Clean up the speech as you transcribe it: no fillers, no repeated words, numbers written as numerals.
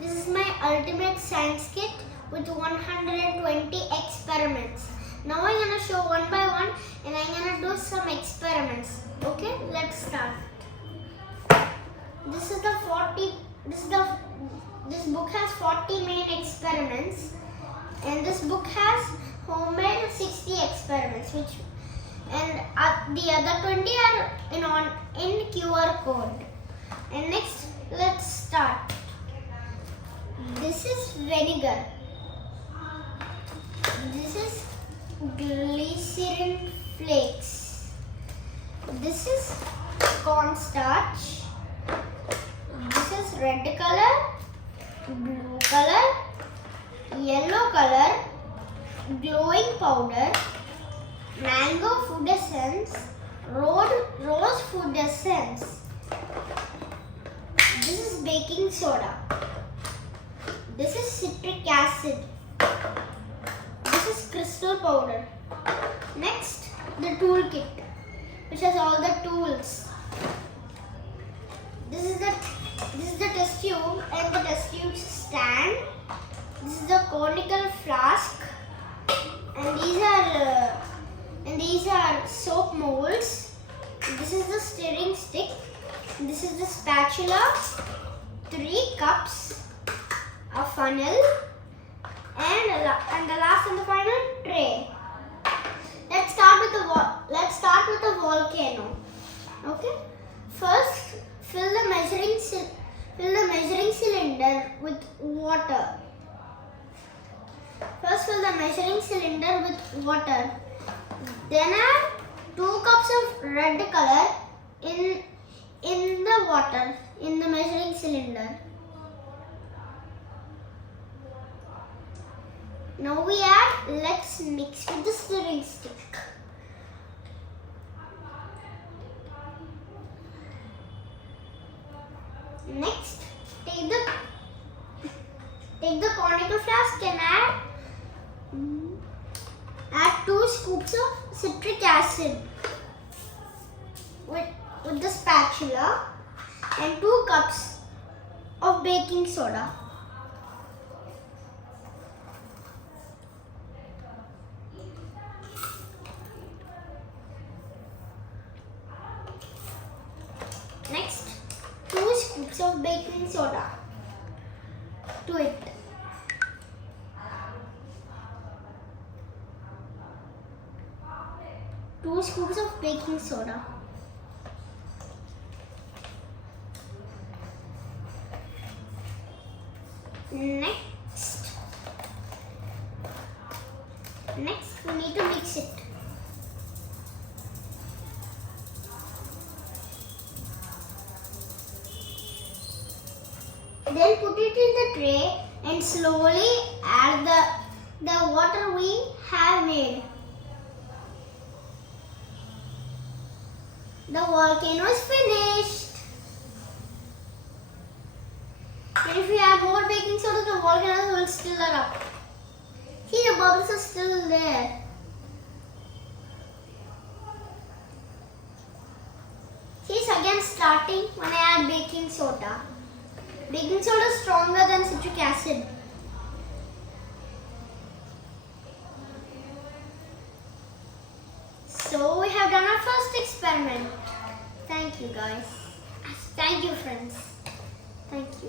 This is my ultimate science kit with 120 experiments. Now I'm gonna show one by one and I'm gonna do some experiments. Okay, let's start. This book has 40 main experiments, and this book has homemade 60 experiments, and the other 20 are in QR code. And next, let's start. This is vinegar. This is glycerin flakes. This is cornstarch. This is red color, blue color, yellow color, glowing powder, mango food essence, rose food essence. This is baking soda. This is citric acid. This is crystal powder. Next, the toolkit, which has all the tools. This is the test tube and the test tube stand. This is the conical flask, and these are soap molds. This is the stirring stick. This is the spatula. 3 cups, a funnel, and the last and the final tray. Let's start with the volcano. Okay. First, fill the measuring cylinder with water. Then add 2 cups of red color in the water in the measuring cylinder. Now let's mix with the stirring stick. Next, take the conical flask and add 2 scoops of citric acid with the spatula and 2 cups of baking soda. Next, 2 scoops of baking soda to it. Two scoops of baking soda. Next, we need to mix it. Then put it in the tray and slowly add the water we have made. The volcano is finished. And if we add more baking soda, the volcano will still erupt. See, the bubbles are still there. See, it's again starting when I add baking soda. Baking soda is stronger than citric acid. So we have done our first experiment. Thank you guys. Thank you friends.